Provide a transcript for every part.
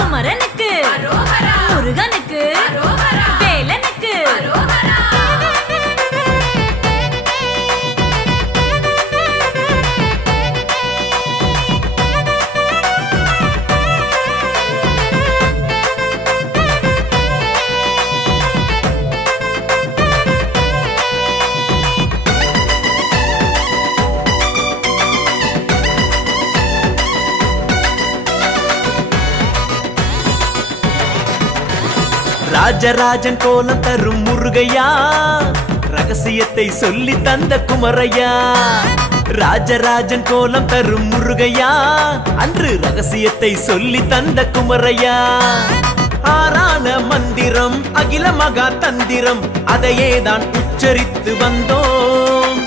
குமரனுக்கு முருகனுக்கு வேலனுக்கு ராஜராஜன் கோலம் தரும் முருகையா ரகசியத்தை சொல்லி தந்த குமரையா ராஜராஜன் கோலம் தரும் முருகையா அன்று ரகசியத்தை சொல்லி தந்த குமரையா ஆறான மந்திரம் அகில மகா தந்திரம் அதையேதான் உச்சரித்து வந்தோம்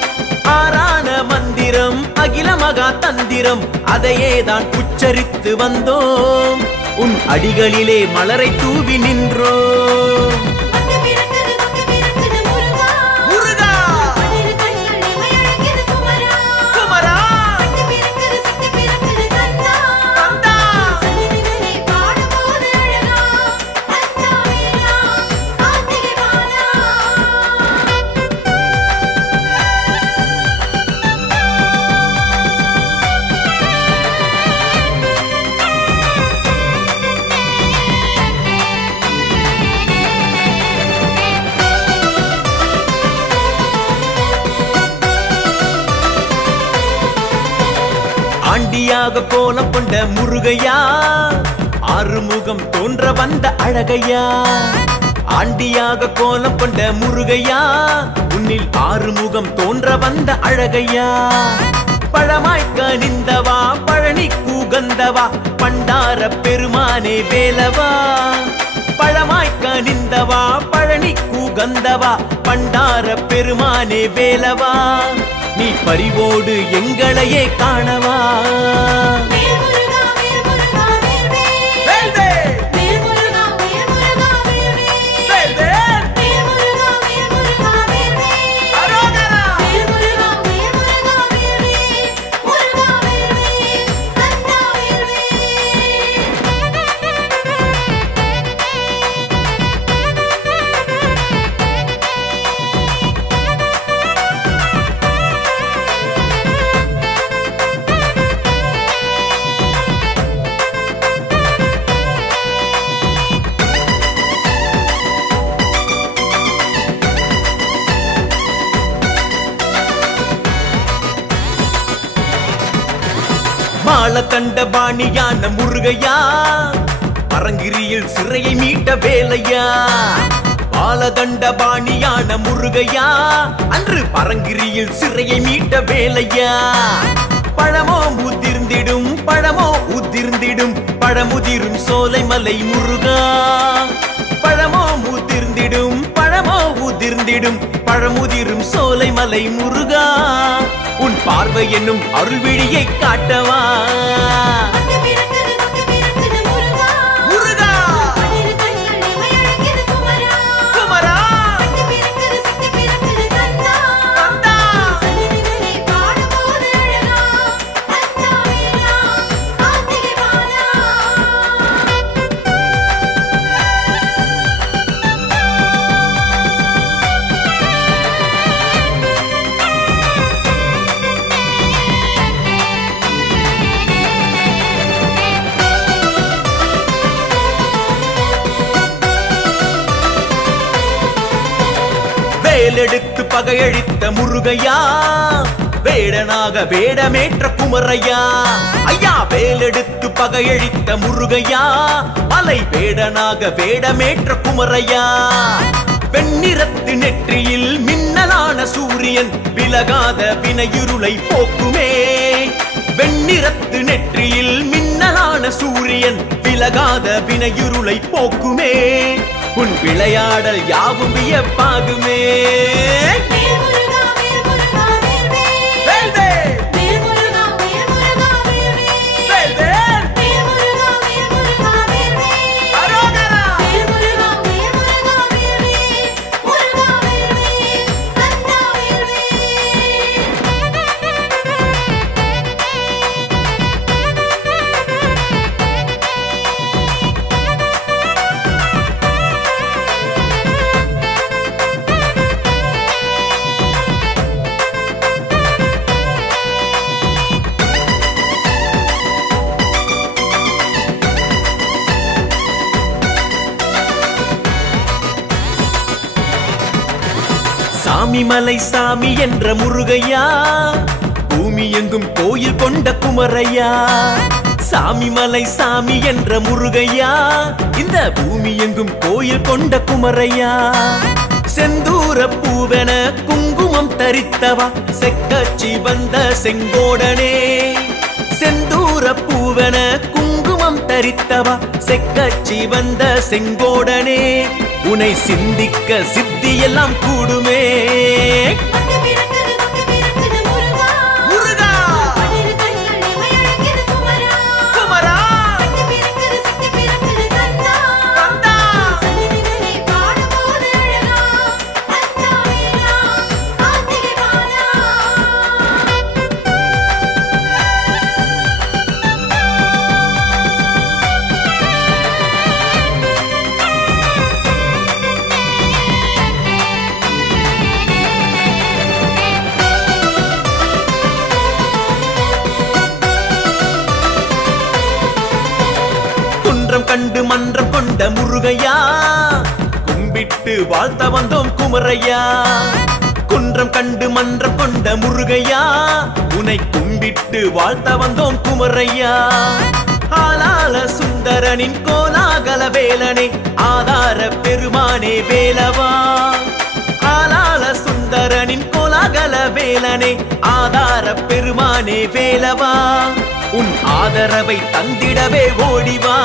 ஆறான மந்திரம் அகில மகா தந்திரம் அதையேதான் உச்சரித்து வந்தோம் உன் அடிகளிலே மலரை தூவி நின்றோம் ஆண்டியாக கோலம் கொண்ட முருகையா ஆறுமுகம் தோன்ற வந்த அழகையா ஆண்டியாக கோலம் கொண்ட முருகையா உன்னில் ஆறுமுகம் தோன்ற வந்த அழகையா பழமாய் கனிந்தவா பழனி கூகந்தவா பண்டார பெருமானே வேலவா பழமாய் கனிந்தவா பழனி கூகந்தவா பண்டார பெருமானே வேலவா நீ பரிவோடு எங்களையே காணவா மாலகண்ட பாணியான முருகையா பரங்கிரியில் சிறையை மீட்ட வேலையா பாலதண்ட பாணியான முருகையா அன்று பரங்கிரியில் சிறையை மீட்ட வேலையா பழமோ உதிர்ந்திடும் பழமோ உதிர்ந்திடும் பழமுதிரும் சோலைமலை முருகா பழமோ உதிர்ந்திடும் பழமோ உதிர்ந்திடும் பழமுதிரும் சோலைமலை முருகா உன் பார்வை என்னும் அருள்விழியை காட்டவா வேலெடுத்து பகையழித்த முருகையா வேடனாக வேடமேற்ற குமரையா ஐயா வேலெடுத்து பகையழித்த முருகையா மலை வேடனாக வேடமேற்ற குமரையா வெண்ணிறத்து நெற்றியில் மின்னலான சூரியன் விலகாத வினையுருளை போக்குமே வெண்ணிறத்து நெற்றியில் மின்னலான சூரியன் விலகாத வினையுருளை போக்குமே உன் விளையாடல் யாவும் வியப்பாகுமே சாமிமலை சாமி என்ற முருகையா பூமி எங்கும் கோயில் கொண்ட குமரையா சாமிமலை சாமி என்ற முருகையா இந்த பூமி எங்கும் கோயில் கொண்ட குமரையா செந்தூர பூவென குங்குமம் தரித்தவா செக்கச்சி வந்த செங்கோடனே செந்தூர பூவென குங்குமம் தரித்தவா செக்கச்சி வந்த செங்கோடனே உனை சிந்திக்க சித்தி எல்லாம் கூடுமே கண்டு மன்றம் கொண்ட முருகையா கும்பிட்டு வாழ்த்த வந்தோம் குமரையா குன்றம் கண்டு மன்றம் கொண்ட முருகையா உனை கும்பிட்டு வாழ்த்த வந்தோம் குமரையா ஆலால சுந்தரனின் கோலாகல வேலனே ஆதார பெருமானே வேலவா ஆலால சுந்தரனின் கோலாகல வேலனே ஆதார பெருமானே வேலவா உன் ஆதரவை தந்திடவே ஓடிவா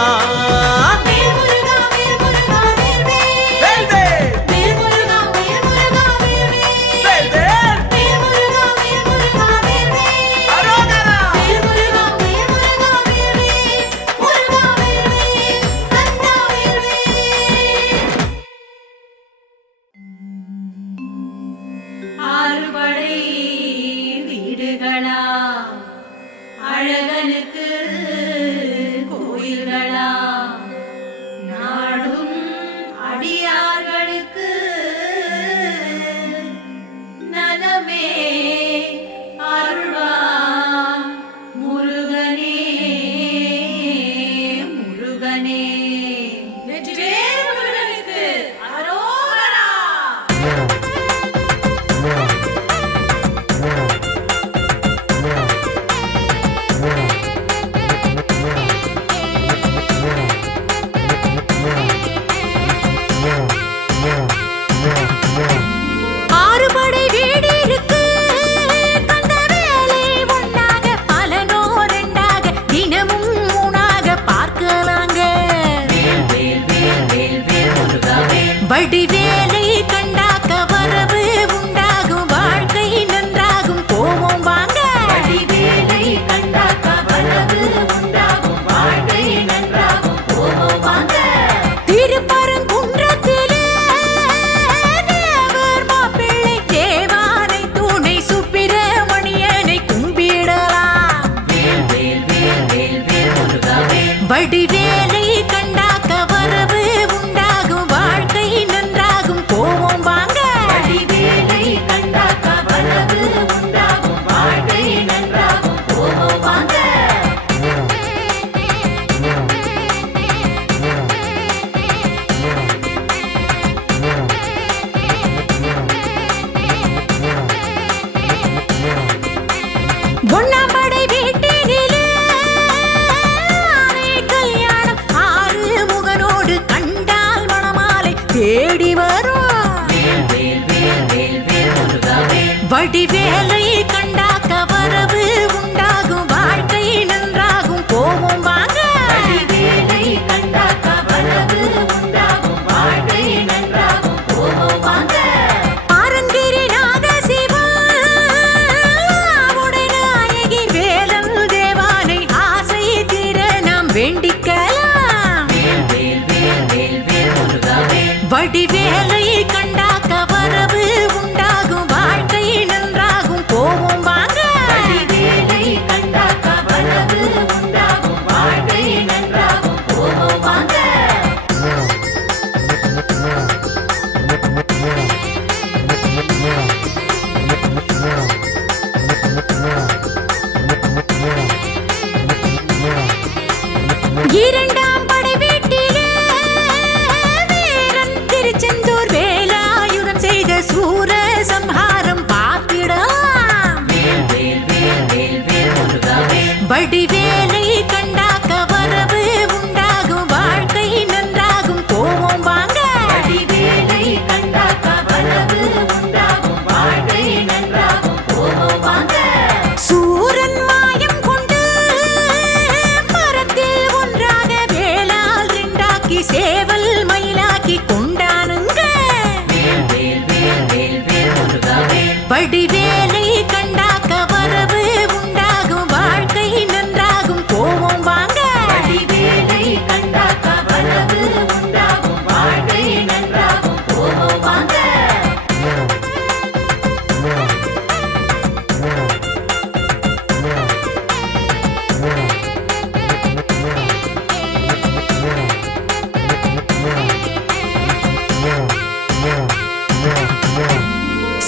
அழகனுக்கு கோயில்களா நாடும் அடியார்களுக்கு நலமே அருள்வா முருகனே முருகனே வெற்றிவேல் முருகனுக்கு அரோகரா ஆறுபடை வீடு இருக்கு கண்ட வேலை ஒன்றாக பலனோர் ரெண்டாக தினமும் மூணாக பார்க்கலாங்க வடிவேலை கண்டாக்க வரவு உண்டாகும் வாழ்க்கை நன்றாகும் போவோம் வாங்க வடிவேலை கண்டாக்க வரவு உண்டாகும் வாழ்க்கை நன்றாகும் போவோம் வாங்க திருப்பரங்குன்றத்திலே தேவர் மாப்பிள்ளை தேவானை துணை சுப்பிரமணியனை கும்பிடலாம் வடிவேலை கண்டாக்க வரவு உண்டாகும் வாழ்க்கை நன்றாகும் போவோம் வாங்க வடிவேலை கண்டாக்க வரவு உண்டாகும் வாழ்க்கை நன்றாகும் போவோம் வாங்க பொன்னாம்படை வீட்டினிலே கல்யாணம் ஆறு முகனோடு கண்டால் மணமாலை தேடி வரும் வடிவேலை கண்டாக்க வரவு உண்டாகும் வாழ்க்கை நன்றாகும் போவோம் வாங்க வடிவேலை கண்டாக்க வரவு உண்டாகும் வாழ்க்கை நன்றாகும் போவோம் வாங்க ஆரங்கிரிநாத சிவா நாயகி வேலன் தேவானை ஆசை தீர நாம் வேண்டிக்கலாம் வடிவேலை கண்டாக்க வரவு உண்டாகும் வாழ்க்கை நன்றாகும் போவோம் வாங்க வடிவேலை கண்டாக்க வரவு உண்டாகும் வாழ்க்கை நன்றாகும் போவோம் வாங்க இரண்டாம் படை வீட்டிலே வீரன் திருச்செந்தூர் வேலாயுதம் செய்த சூர சம்ஹார வடிவேலை கண்டாக்க வரவு உண்டாகும் வாழ்க்கை நன்றாகும் போவோம் வாங்க வடிவேலை கண்டாக்க வரவு உண்டாகும் வாழ்க்கை நன்றாகும் போவோம் வாங்க சூரன் மாயம் கொண்டு மரத்தில் ஒன்றாக வேளால் ரெண்டாக்கி சேவல் மயிலாக்கி கொண்டானுங்க வடிவேலை கண்டாக்க வரவு உண்டாகும் வாழ்க்கை நன்றாகும் போவோம் வாங்க வடிவேலை கண்டாக்க வரவு உண்டாகும் வாழ்க்கை நன்றாகும் போவோம் வாங்க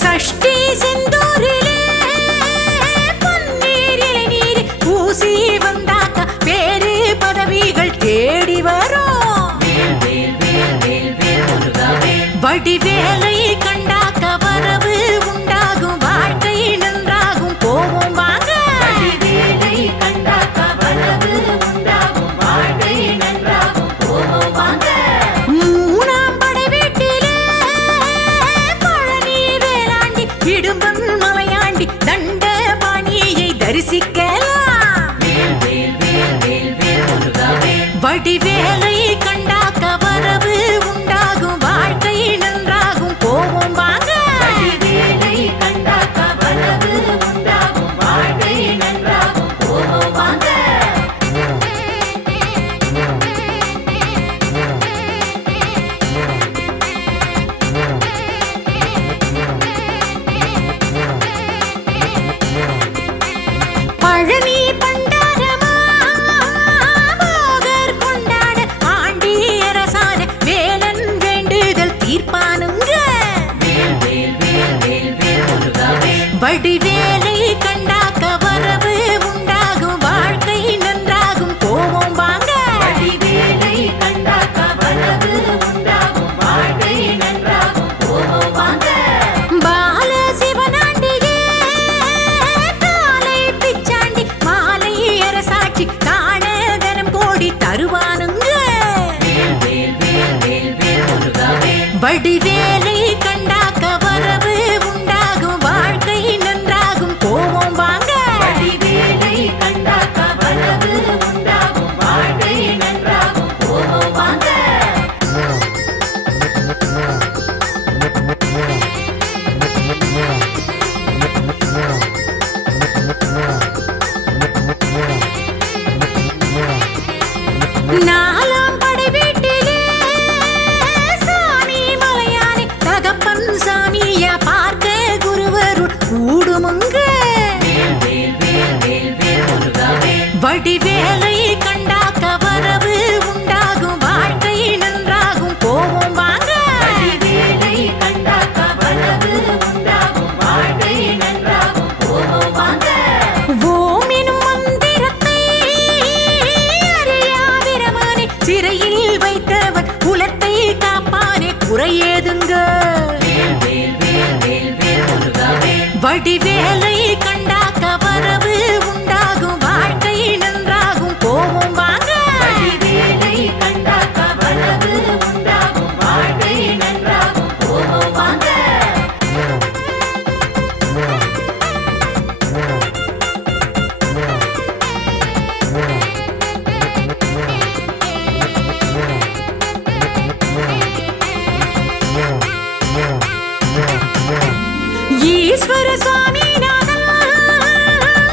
சஷ்டி செந்தூரிலே பன்னீர் இளநீர் பூசி வந்தாக்க பேரு பதவிகள் தேடி வரும் வடிவேலை கண்டாக்க வரவு உண்டாகும் வாழ்க்கை நன்றாகும் போவோம் வாங்க வடிவேலை கண்டாக்க வரவு உண்டாகும் வாழ்க்கை நன்றாகும் போவோம் வாங்க மூணாம் படை வீட்டிலே பழனி வேளாண்டி இடும்பன் மலையாண்டி தண்டபாணியை தரிசிக்கலாம் வடிவேலை கண்டாக்க வரவு உண்டாகும் வாழ்க்கை நன்றாகும் போவோம் வாங்க வடிவேலை கண்டாக்க வரவு உண்டாகும் வாழ்க்கை நன்றாகும் போவோம் வாங்க பழனி பண்டாரமா போகர் கொண்டாட ஆண்டி அரசான வேலன் வேண்டுதல் தீர்ப்பானுங்க வடிவேலை கண்டாக்க வரவு உண்டாகும் வாழ்க்கை நன்றாகும் போவோம் வாங்க வடிவேலை கண்டாக்க வரவு உண்டாகும் வாழ்க்கை நன்றாகும் போவோம் வாங்க பால சிவனாண்டியே காலை பிச்சாண்டி மாலை அரசாட்சி காண தனம் கோடி தருவானுங்க வடிவேலை கண்டாக்க வரவு உண்டாகும் வாழ்க்கை நன்றாகும் போவோம் வாங்க வடிவேலை கண்டாக்க வரவு உண்டாகும் வாழ்க்கை நன்றாகும் போவோம் வாங்க நாலாம் படை வீட்டிலே சாமி மலையானே தகப்பன் சாமியா பார்க்க குருவருள் கூடுமுங்க வடிவேலை கண்டாக்க வரவு உண்டாகும் வாழ்க்கை நன்றாகும் போவோம் வாங்க வடிவேலை கண்டாக்க வரவு உண்டாகும் வாழ்க்கை நன்றாகும் போவோம் வாங்க ஓம் எனும் மந்திரத்தை அறியாதிரமானே சிறையில் வைத்தவன் குலத்தை காப்பானே குறையேதுங்க வடிவேலை கண்டாக்க வரவு உண்டாகும் வாழ்க்கை நன்றாகும் போவோம் வாங்க வடிவேலை கண்டாக்க வரவு உண்டாகும் வாழ்க்கை நன்றாகும் போவோம் வாங்க ஈஸ்வர சுவாமி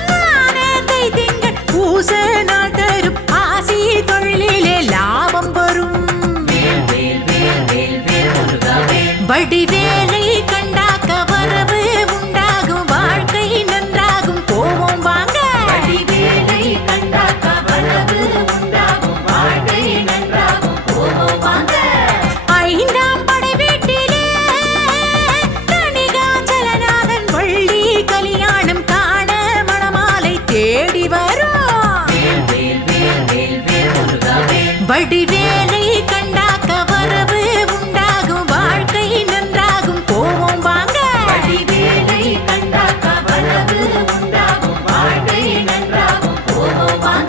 நானத்தை திங்கள் பூச நாள் தரும் ஆசி தொழிலே லாபம் வரும் வடிவேலை கண்டாக்க வரவு உண்டாகும் வாழ்க்கை நன்றாகும் போவோம் வாங்க வடிவேலை கண்டாக்க வரவு உண்டாகும் வாழ்க்கை நன்றாகும் போவோம் வாங்க ஐந்தாம் படை வீட்டிலே தணிகாச்சலநாதன் வள்ளி கல்யாணம் காண மணமாலை தேடி வரும் வடிவேலை கண்டாக்க வரவு உண்டாகும் வாழ்க்கை நன்றாகும் போவோம் வாங்க வடிவேலை கண்டாக்க வரவு உண்டாகும் வாழ்க்கை நன்றாகும் போவோம் வாங்க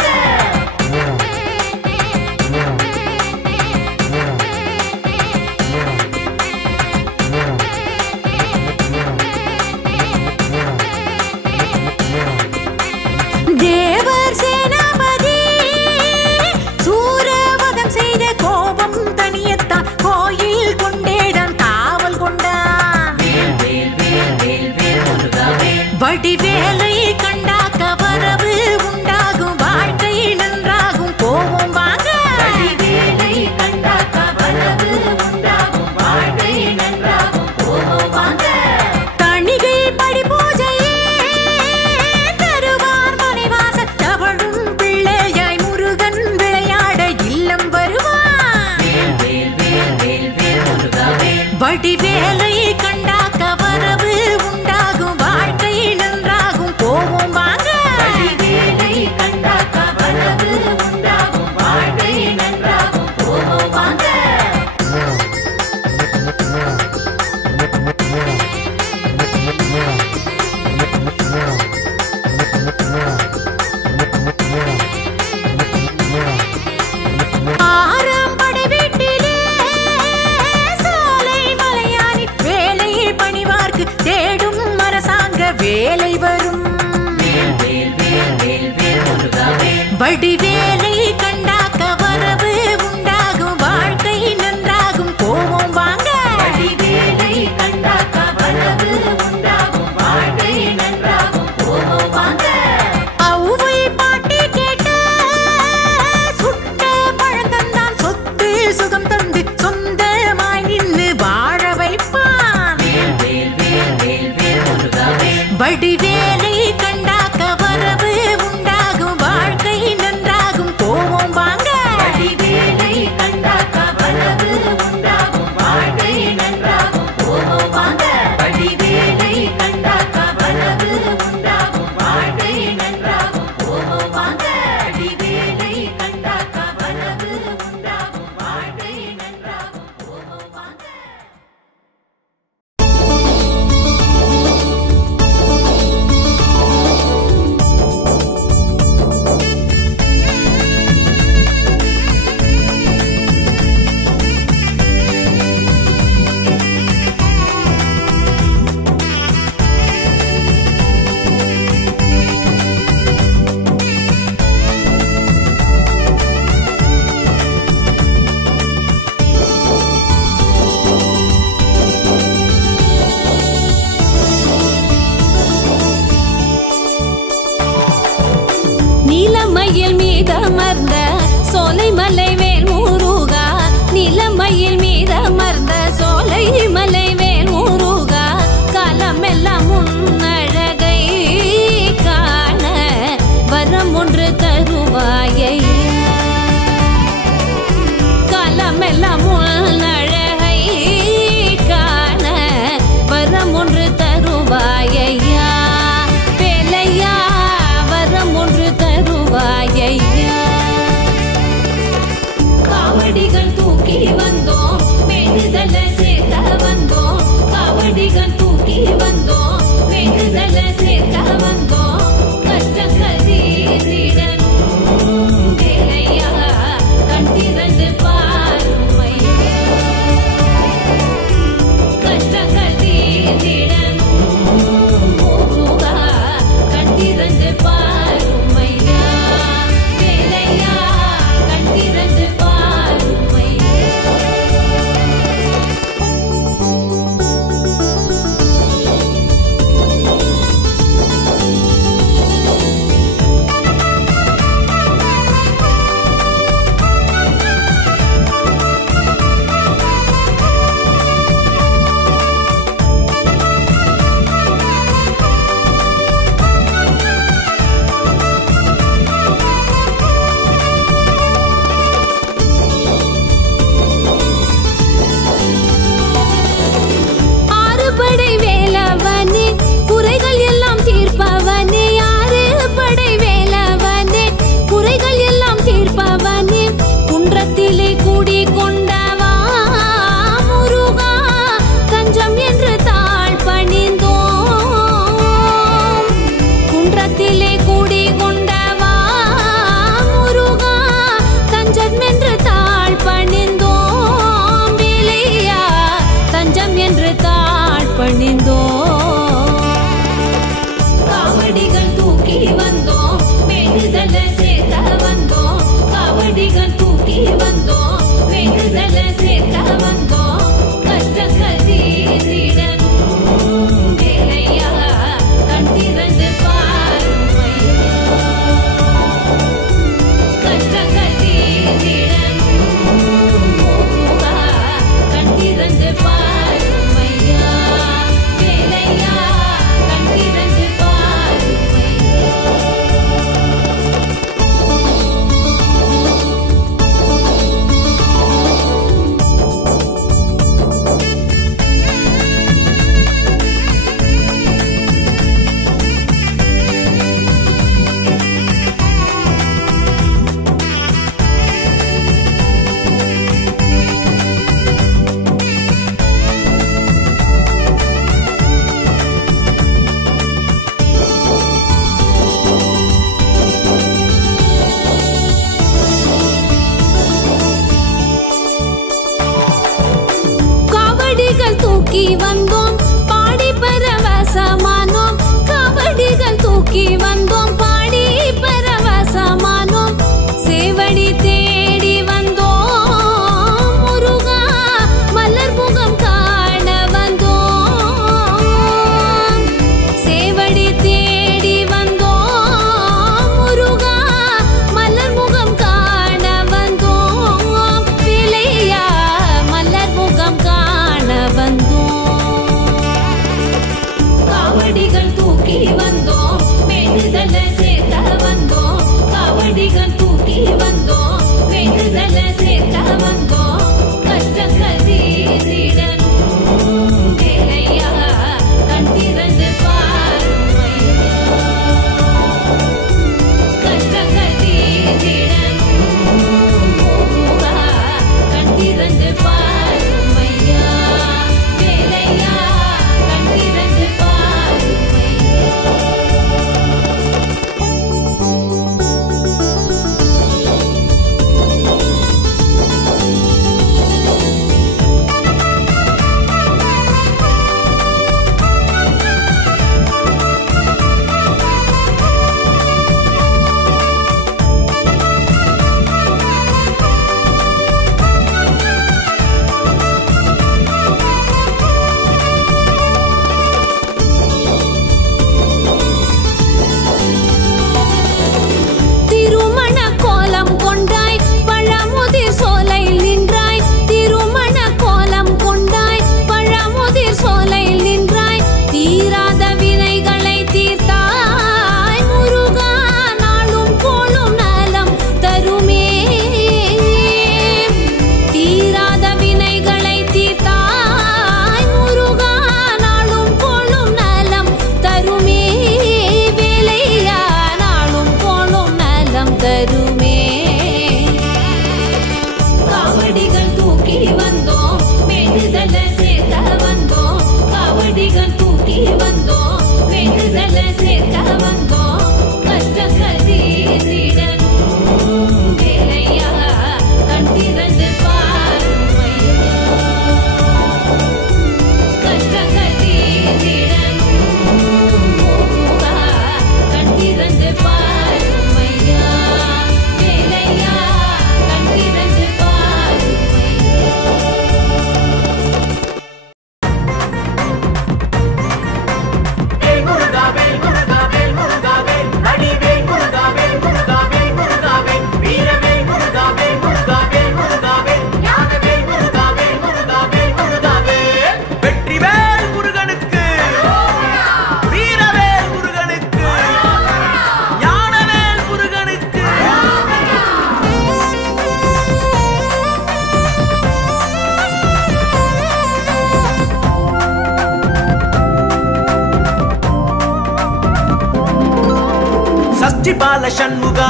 சண்முகா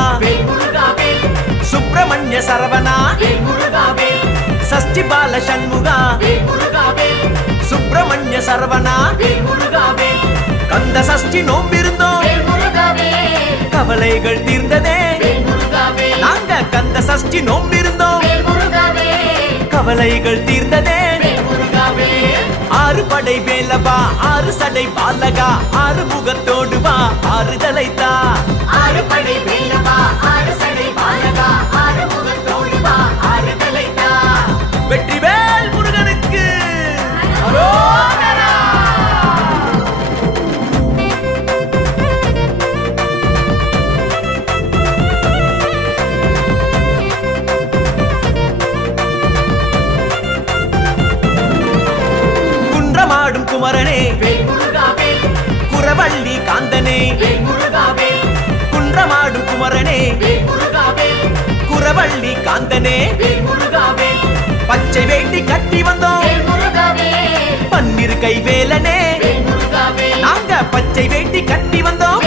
சுப்பிரமணிய சரவணா சஷ்டி பால சண்முகா சுப்பிரமணிய சரவணா கந்த சஷ்டி நோம்பிருந்தோம் கவலைகள் தீர்ந்ததே நாங்க கந்த சஷ்டி நோம்பிருந்தோம் கவலைகள் தீர்ந்ததே ஆறு படை வேலவா ஆறு சடை பாலகா ஆறு முகத்தோடு வா ஆறுதலைத்தா ஆறு படை வேலவா ஆறு சடை பாலகா ஆறு முகத்தோடு வா ஆறுதலைத்தா வெற்றிவேல் முருகனுக்கு அரோகரா. குன்றமாடும் குமரனே குரவள்ளி காந்தனே குன்றமாடும் குமரனே குரவள்ளி காந்தனே பச்சை வேண்டி கட்டி வந்தோம் பன்னிரு கை வேலனே நாங்க பச்சை வேண்டி கட்டி வந்தோம்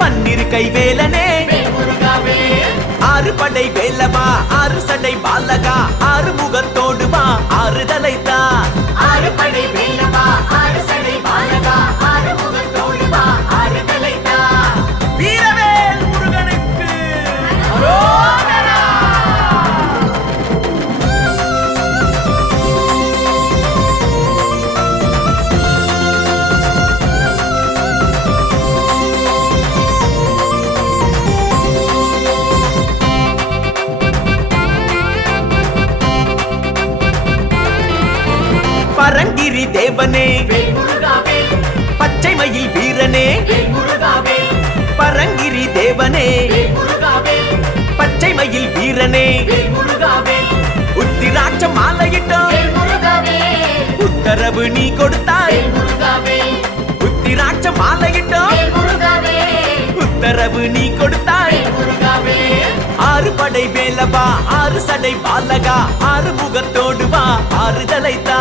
பன்னிரு கை வேலனே ஆறு படை வேலவா ஆறு சடை பாலகா ஆறு முகத்தோடு வா ஆறுதலைத்தா ஆறு படை வேலவா ஆறு சடை பாலகா ஆறு முகத்தோடு வா ஆறுதலைத்தா வீரவேல் முருகனுக்கு அரோகரா. பரங்கிரி தேவனே பச்சை மயில் வீரனே பரங்கிரி தேவனே பச்சை மயில் வீரனே உத்திராட்ச மாலையிட்டோம் உத்தரவு நீ கொடுத்தாய் உத்திராட்ச மாலையிட்டோம் உத்தரவு நீ கொடுத்தாய் ஆறு படை வேலவா ஆறு சடை பாலகா ஆறு முகத்தோடு வா ஆறுதலைத்தா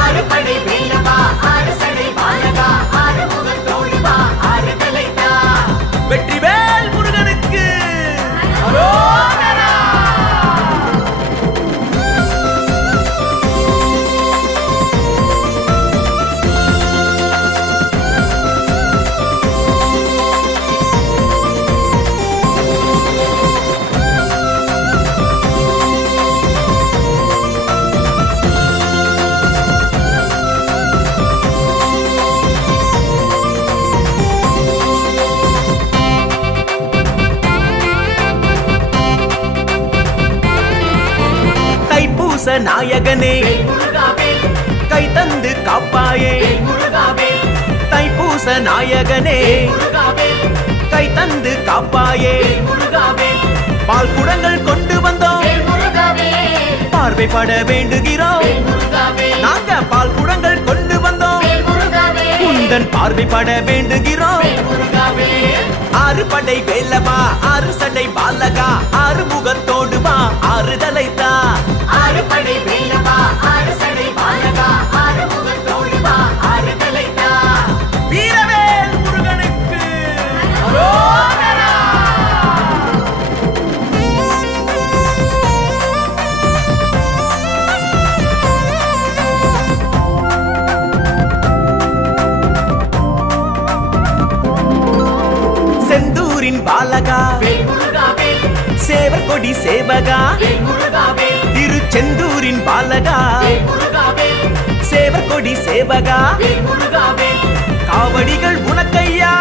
ஆறு படை வேலவா ஆறு சடை பாலகா ஆறு முகத்தோடு வா ஆறுதலைத்தா வெற்றிவேல் முருகனுக்கு அரோகரா. தைப்பூச நாயகனே கை தந்து காப்பாயே தைப்பூச நாயகனே கை தந்து காப்பாயே பால் குடங்கள் கொண்டு வந்தோம் பார்வைப்பட வேண்டுகிறோம் நாங்க பால் குடங்கள் கொண்டு வந்தோம் உந்தன் பார்வைப்பட வேண்டுகிறோம் ஆறு படை வேலவா ஆறு சடை பாலகா ஆறு முகத்தோடு வா ஆறுதலைத்தா ஆறு படை வேலவா ஆறு சடை பாலகா ஆறு முகத்தோடு வா ஆறுதலைத்தா வீரவேல் முருகனுக்கு அரோகரா. செந்தூரின் பாலகா சேவர் கொடி சேவகா திருச்செந்தூரின் பாலகா சேவர் கொடி சேவகா காவடிகள் உனக்கையா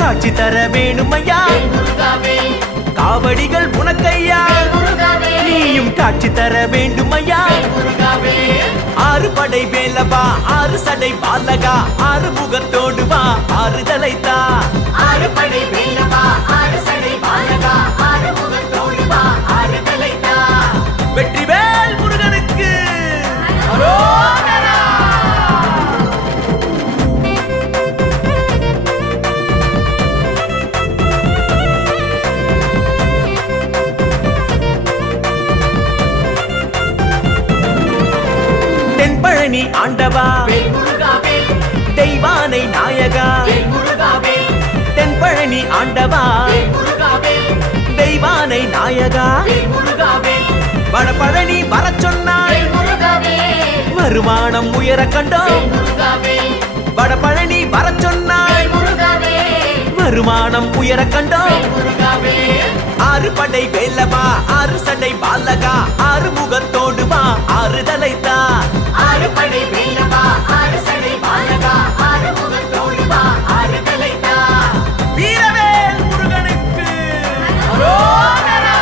காட்சி தர வேணுமையா காவடிகள் உனக்கையா நீயும் காட்சி தர வேண்டுமையா ஆறு படை வேலவா ஆறு சடை பாலகா ஆறு முகத்தோடு வா ஆறுதலைத்தா ஆறு படை வேலவா ஆறு சடை பாலகா ஆறு முகத்தோடு வா ஆறுதலைத்தா வெற்றிவேல் முருகனுக்கு அரோகரா. தென்பழனி ஆண்டவா தெய்வானை நாயகா தென்பழனி ஆண்டவா தெய்வானை நாயகா வடபழனி வர சொன்னாய் வருமானம் உயர கண்டோம் வடபழனி வர சொன்னாய் வருமானம் உயர கண்டோம் ஆறு படை வேலவா ஆறு சடை பாலகா ஆறு முகத்தோடு வா ஆறுதலைத்தா ஆறு படை வேலவா ஆறு சடை பாலகா ஆறு முகத்தோடு வா ஆறுதலைத்தா வீரவேல் முருகனுக்கு அரோகரா.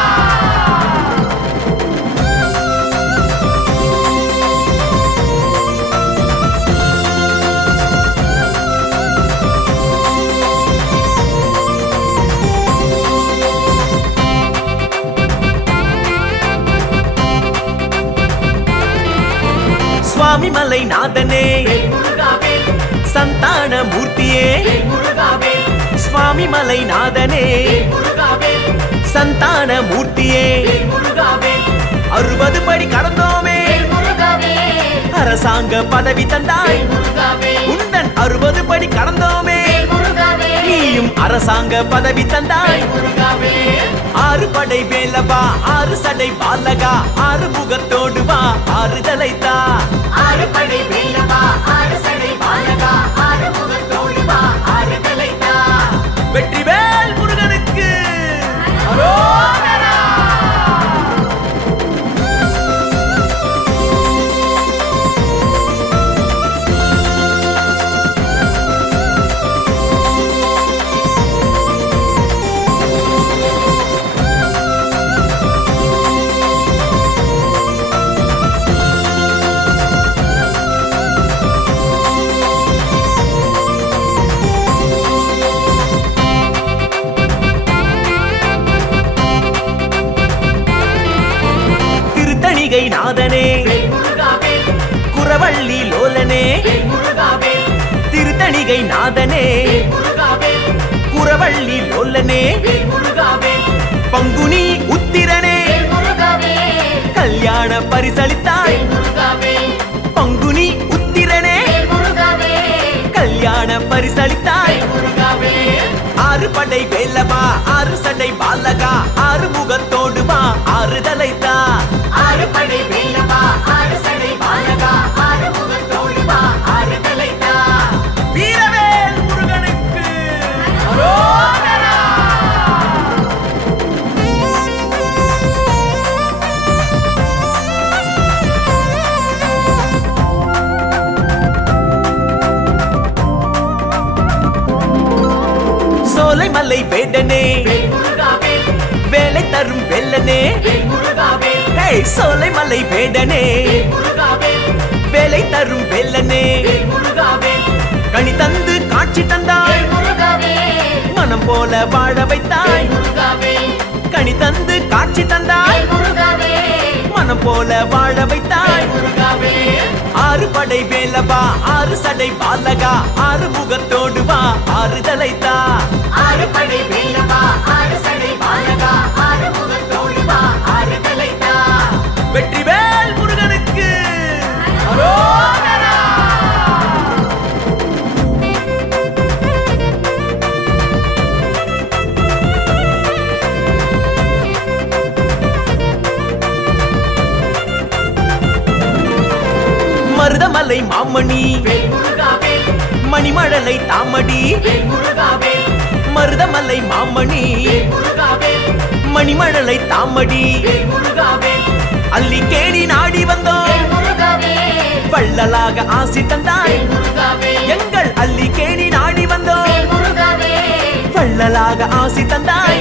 சுவாமி மலை நாதனே சந்தான மூர்த்தியே சுவாமி மலை நாதனே சந்தான மூர்த்தியே 60 படி கடந்தோமே அரசாங்க பதவி தந்தாய் உந்தன் 60 படி கடந்தோமே நீயும் அரசாங்க பதவி தந்தாய் ஆறு படை வேலவா ஆறு சடை பாலகா ஆறு முகத்தோடு வா ஆறுதலைத்தா ஆறு படை வேலவா ஆறு சடை பாலகா ஆறு முகத்தோடு வா ஆறுதலைத்தா வெற்றிவேல் முருகனுக்கு அரோகரா. திருத்தணிகை நாதனே குரவள்ளி லோலனே திருத்தணிகை நாதனே குரவள்ளி லோலனே பங்குனி உத்திரனே கல்யாண பரிசளித்தாய் பங்குனி உத்திரனே கல்யாண பரிசளித்தாய் ஆறு படை வேலவா ஆறு சடை பாலகா ஆறு முகத்தோடு வா ஆறுதலைத்தா ஆறு படை வேலவா ஆறு சடை பாலகா ஆறு முகத்தோடு வா ஆறுதலைத்தா வீரவேல் முருகனுக்கு அரோகரா. சோலைமலை வேடனே வேலை தரும் வெள்ளனே சோலைமலை வேடனே வேலை தரும் வெள்ளனே கனி தந்து காட்சி தந்தாய் மனம் போல வாழ வைத்தாய் கனி தந்து காட்சி தந்தாய் மனம் போல வாழ வைத்தாய் ஆறு படை வேலவா ஆறு சடை பாலகா ஆறு முகத்தோடு வா ஆறுதலைத்தா ஆறு படை வேலவா ஆறு சடை பாலகா ஆறு முகத்தோடு வா ஆறுதலைத்தா வெற்றிவேல் முருகனுக்கு அரோகரா. மருதமலை மாமணி மணிமழலை தாமடி மருதமலை மாமணி மணிமழலை தாமடி அள்ளி கேணி நாடி வந்தோம் வள்ளலாக ஆசி தந்தாய் எங்கள் அள்ளி கேணி நாடி வந்தோம் வள்ளலாக ஆசி தந்தாய்